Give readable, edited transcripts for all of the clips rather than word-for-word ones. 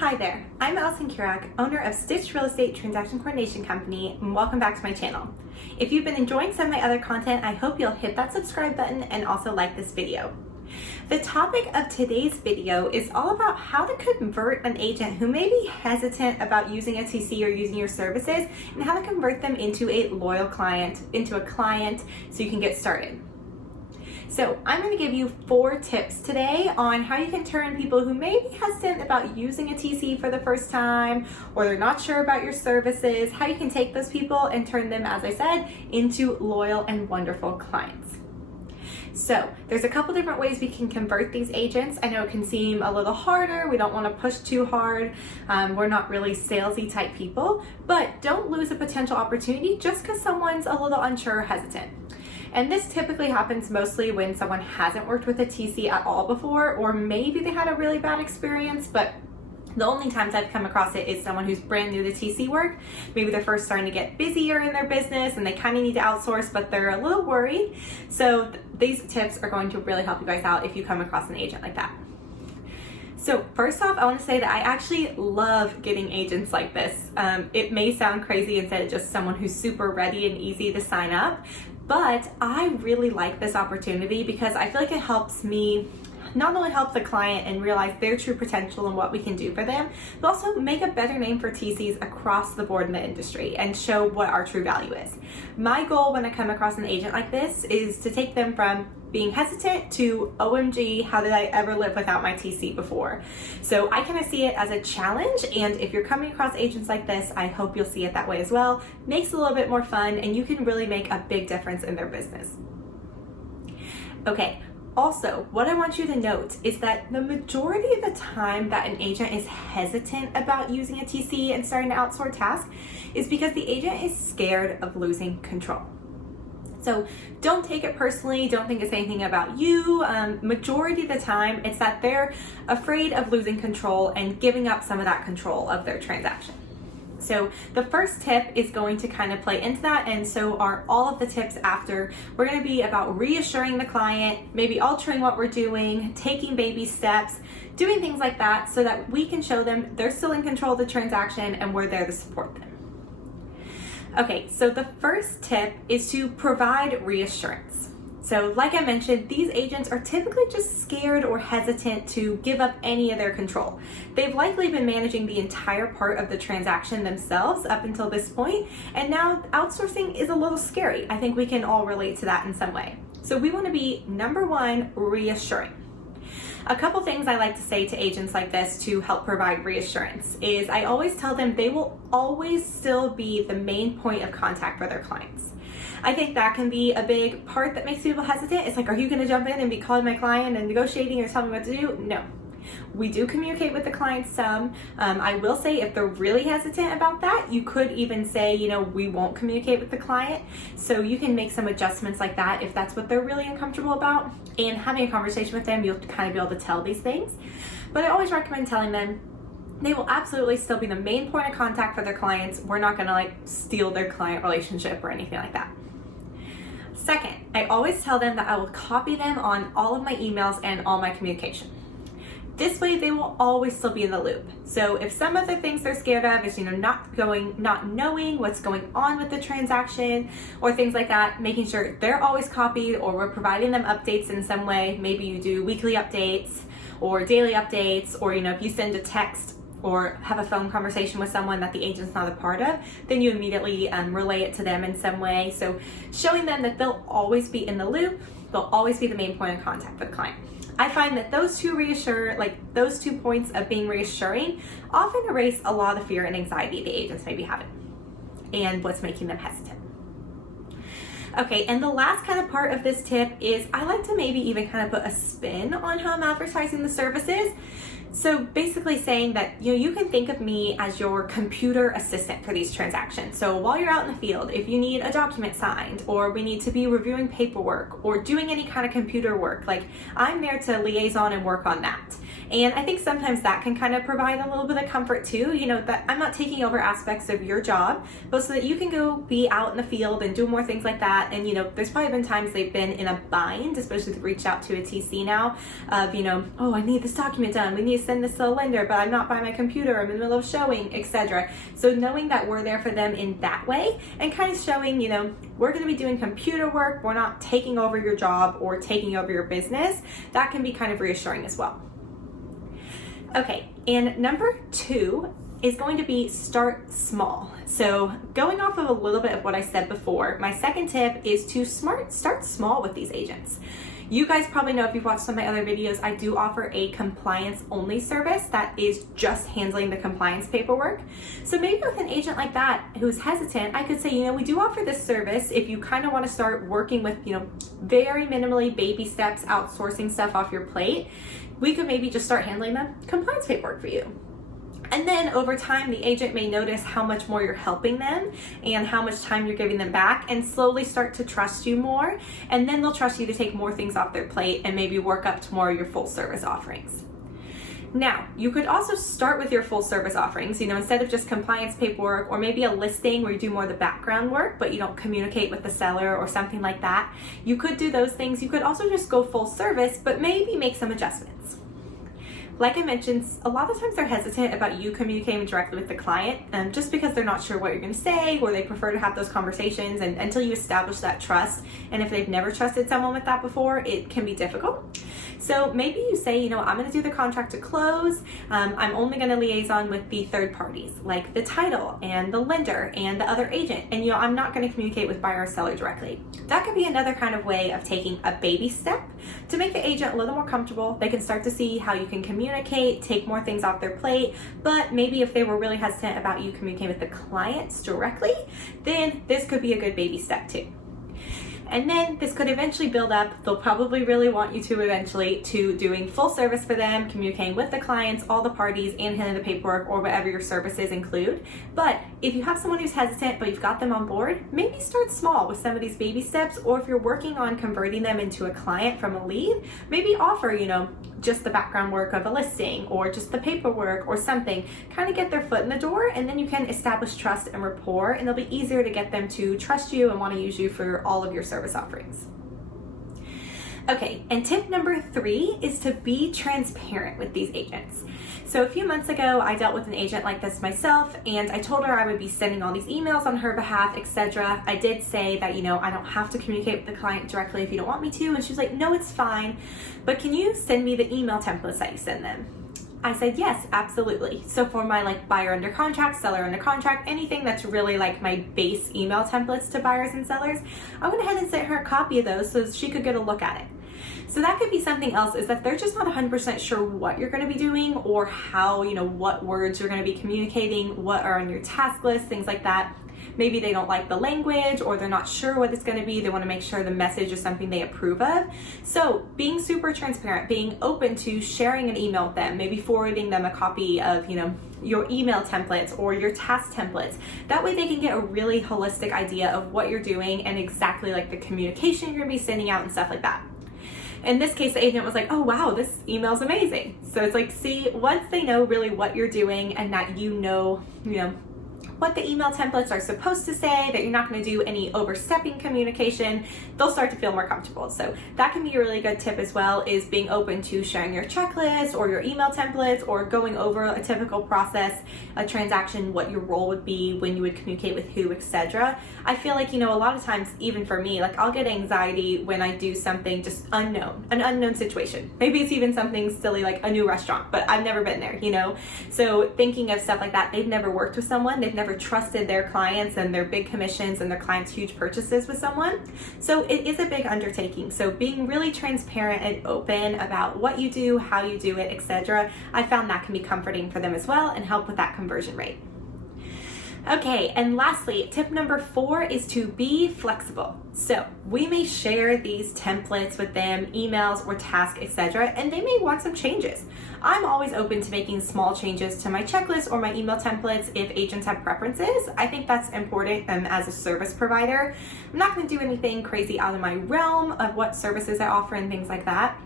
Hi there, I'm Allison Kurak, owner of Stitch Real Estate Transaction Coordination Company, and welcome back to my channel. If you've been enjoying some of my other content, I hope you'll hit that subscribe button and also like this video. The topic of today's video is all about how to convert an agent who may be hesitant about using a TC or using your services, and how to convert them into a loyal client, into a client, so you can get started. So I'm going to give you 4 tips today on how you can turn people who may be hesitant about using a TC for the first time, or they're not sure about your services, how you can take those people and turn them, as I said, into loyal and wonderful clients. So there's a couple different ways we can convert these agents. I know it can seem a little harder. We don't want to push too hard. We're not really salesy type people, but don't lose a potential opportunity just because someone's a little unsure or hesitant. And this typically happens mostly when someone hasn't worked with a TC at all before, or maybe they had a really bad experience, but the only times I've come across it is someone who's brand new to TC work. Maybe they're first starting to get busier in their business and they kind of need to outsource, but they're a little worried. So these tips are going to really help you guys out if you come across an agent like that. So first off, I want to say that I actually love getting agents like this. It may sound crazy instead of just someone who's super ready and easy to sign up, but I really like this opportunity because I feel like it helps me not only help the client and realize their true potential and what we can do for them, but also make a better name for TCs across the board in the industry and show what our true value is. My goal when I come across an agent like this is to take them from being hesitant to OMG, how did I ever live without my TC before? So I kind of see it as a challenge, and if you're coming across agents like this, I hope you'll see it that way as well. Makes it a little bit more fun, and you can really make a big difference in their business. Okay. Also, what I want you to note is that the majority of the time that an agent is hesitant about using a TC and starting to outsource tasks is because the agent is scared of losing control. So don't take it personally, don't think it's anything about you. Majority of the time, it's that they're afraid of losing control and giving up some of that control of their transaction. So the first tip is going to kind of play into that, and so are all of the tips after. We're going to be about reassuring the client, maybe altering what we're doing, taking baby steps, doing things like that so that we can show them they're still in control of the transaction and we're there to support them. Okay, so the first tip is to provide reassurance. So like I mentioned, these agents are typically just scared or hesitant to give up any of their control. They've likely been managing the entire part of the transaction themselves up until this point, and now outsourcing is a little scary. I think we can all relate to that in some way. So we want to be, number one, reassuring. A couple things I like to say to agents like this to help provide reassurance is I always tell them they will always still be the main point of contact for their clients. I think that can be a big part that makes people hesitant. It's like, are you going to jump in and be calling my client and negotiating or telling me what to do? No. We do communicate with the client some. I will say if they're really hesitant about that, you could even say, we won't communicate with the client. So you can make some adjustments like that if that's what they're really uncomfortable about. And having a conversation with them, you'll kind of be able to tell these things. But I always recommend telling them they will absolutely still be the main point of contact for their clients. We're not going to steal their client relationship or anything like that. Second, I always tell them that I will copy them on all of my emails and all my communication. This way they will always still be in the loop. So if some of the things they're scared of is, not knowing what's going on with the transaction or things like that, making sure they're always copied or we're providing them updates in some way. Maybe you do weekly updates or daily updates, or if you send a text or have a phone conversation with someone that the agent's not a part of, then you immediately relay it to them in some way. So showing them that they'll always be in the loop, they'll always be the main point of contact for the client. I find that those two points of being reassuring often erase a lot of fear and anxiety the agents may be having and what's making them hesitant. Okay, and the last kind of part of this tip is I like to maybe even kind of put a spin on how I'm advertising the services. So basically saying that, you can think of me as your computer assistant for these transactions. So while you're out in the field, if you need a document signed, or we need to be reviewing paperwork or doing any kind of computer work, I'm there to liaison and work on that. And I think sometimes that can kind of provide a little bit of comfort too, that I'm not taking over aspects of your job, but so that you can go be out in the field and do more things like that. And, there's probably been times they've been in a bind, especially if they've reached out to a TC now of, oh, I need this document done. We need send this to the lender, but I'm not by my computer, I'm in the middle of showing, etc. So knowing that we're there for them in that way and kind of showing, we're going to be doing computer work, we're not taking over your job or taking over your business, that can be kind of reassuring as well. Okay, and number 2 is going to be start small. So going off of a little bit of what I said before, my second tip is to start small with these agents. You guys probably know, if you've watched some of my other videos, I do offer a compliance only service that is just handling the compliance paperwork. So maybe with an agent like that who's hesitant, I could say, we do offer this service if you kind of want to start working with, very minimally baby steps, outsourcing stuff off your plate. We could maybe just start handling the compliance paperwork for you. And then over time, the agent may notice how much more you're helping them and how much time you're giving them back, and slowly start to trust you more. And then they'll trust you to take more things off their plate and maybe work up to more of your full service offerings. Now, you could also start with your full service offerings, instead of just compliance paperwork or maybe a listing where you do more of the background work, but you don't communicate with the seller or something like that. You could do those things. You could also just go full service, but maybe make some adjustments. Like I mentioned, a lot of times they're hesitant about you communicating directly with the client, just because they're not sure what you're going to say, or they prefer to have those conversations and until you establish that trust. And if they've never trusted someone with that before, it can be difficult. So maybe you say, I'm going to do the contract to close. I'm only going to liaison with the third parties, like the title and the lender and the other agent. And I'm not going to communicate with buyer or seller directly. That could be another kind of way of taking a baby step to make the agent a little more comfortable. They can start to see how you can communicate, take more things off their plate. But maybe if they were really hesitant about you communicating with the clients directly, then this could be a good baby step too. And then this could eventually build up. They'll probably really want you to eventually to doing full service for them, communicating with the clients, all the parties, and handling the paperwork or whatever your services include. But if you have someone who's hesitant, but you've got them on board, maybe start small with some of these baby steps. Or if you're working on converting them into a client from a lead, maybe offer, just the background work of a listing or just the paperwork or something. Kind of get their foot in the door, and then you can establish trust and rapport, and it'll be easier to get them to trust you and want to use you for all of your service offerings. Okay, and tip number 3 is to be transparent with these agents. So a few months ago, I dealt with an agent like this myself, and I told her I would be sending all these emails on her behalf, etc. I did say that, I don't have to communicate with the client directly if you don't want me to, and she was like, no, it's fine, but can you send me the email templates that you send them? I said, yes, absolutely. So for my buyer under contract, seller under contract, anything that's really my base email templates to buyers and sellers, I went ahead and sent her a copy of those so she could get a look at it. So that could be something else, is that they're just not 100% sure what you're going to be doing or how, what words you're going to be communicating, what are on your task list, things like that. Maybe they don't like the language, or they're not sure what it's going to be. They want to make sure the message is something they approve of. So being super transparent, being open to sharing an email with them, maybe forwarding them a copy of, your email templates or your task templates. That way they can get a really holistic idea of what you're doing and exactly the communication you're going to be sending out and stuff like that. In this case, the agent was like, oh wow, this email's amazing. So it's see, once they know really what you're doing and that what the email templates are supposed to say, that you're not going to do any overstepping communication, they'll start to feel more comfortable. So that can be a really good tip as well, is being open to sharing your checklist or your email templates, or going over a typical process, a transaction, what your role would be, when you would communicate with who, etc. I feel like, a lot of times, even for me, I'll get anxiety when I do something just unknown, an unknown situation. Maybe it's even something silly like a new restaurant, but I've never been there, So thinking of stuff like that, they've never worked with someone, they've never trusted their clients and their big commissions and their clients' huge purchases with someone. So it is a big undertaking. So being really transparent and open about what you do, how you do it, etc. I found that can be comforting for them as well and help with that conversion rate. Okay, and lastly, tip number 4 is to be flexible. So we may share these templates with them, emails or tasks, etc., and they may want some changes. I'm always open to making small changes to my checklist or my email templates if agents have preferences. I think that's important as a service provider. I'm not going to do anything crazy out of my realm of what services I offer and things like that.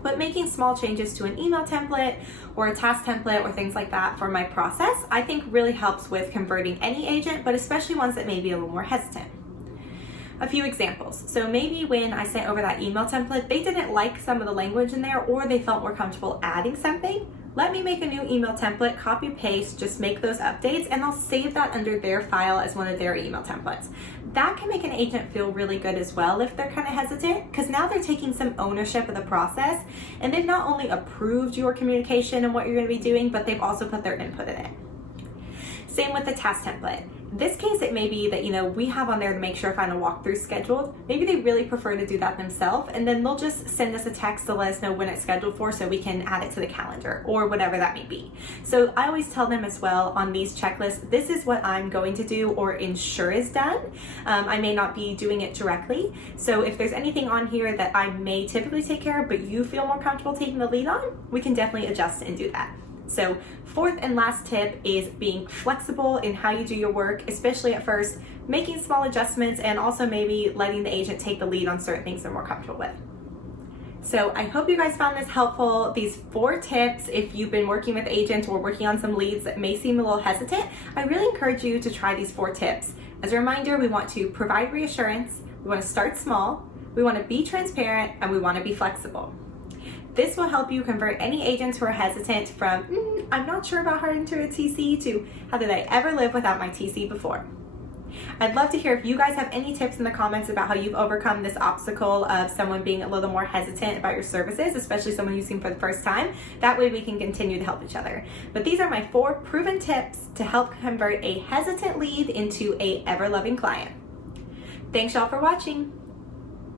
But making small changes to an email template or a task template or things like that for my process, I think really helps with converting any agent, but especially ones that may be a little more hesitant. A few examples. So maybe when I sent over that email template, they didn't like some of the language in there, or they felt more comfortable adding something. let me make a new email template, copy paste, just make those updates, and I'll save that under their file as one of their email templates. That can make an agent feel really good as well if they're kind of hesitant, because now they're taking some ownership of the process, and they've not only approved your communication and what you're going to be doing, but they've also put their input in it. Same with the task template. This case, it may be that, we have on there to make sure final walkthrough scheduled. Maybe they really prefer to do that themselves, and then they'll just send us a text to let us know when it's scheduled for so we can add it to the calendar or whatever that may be. So I always tell them as well on these checklists, this is what I'm going to do or ensure is done. I may not be doing it directly. So if there's anything on here that I may typically take care of, but you feel more comfortable taking the lead on, we can definitely adjust and do that. So fourth and last tip is being flexible in how you do your work, especially at first, making small adjustments and also maybe letting the agent take the lead on certain things they're more comfortable with. So I hope you guys found this helpful. These 4 tips, if you've been working with agents or working on some leads that may seem a little hesitant, I really encourage you to try these 4 tips. As a reminder, we want to provide reassurance, we want to start small, we want to be transparent, and we want to be flexible. This will help you convert any agents who are hesitant from, I'm not sure about hiring to a TC, to how did I ever live without my TC before? I'd love to hear if you guys have any tips in the comments about how you've overcome this obstacle of someone being a little more hesitant about your services, especially someone using for the first time. That way we can continue to help each other. But these are my 4 proven tips to help convert a hesitant lead into a ever-loving client. Thanks y'all for watching.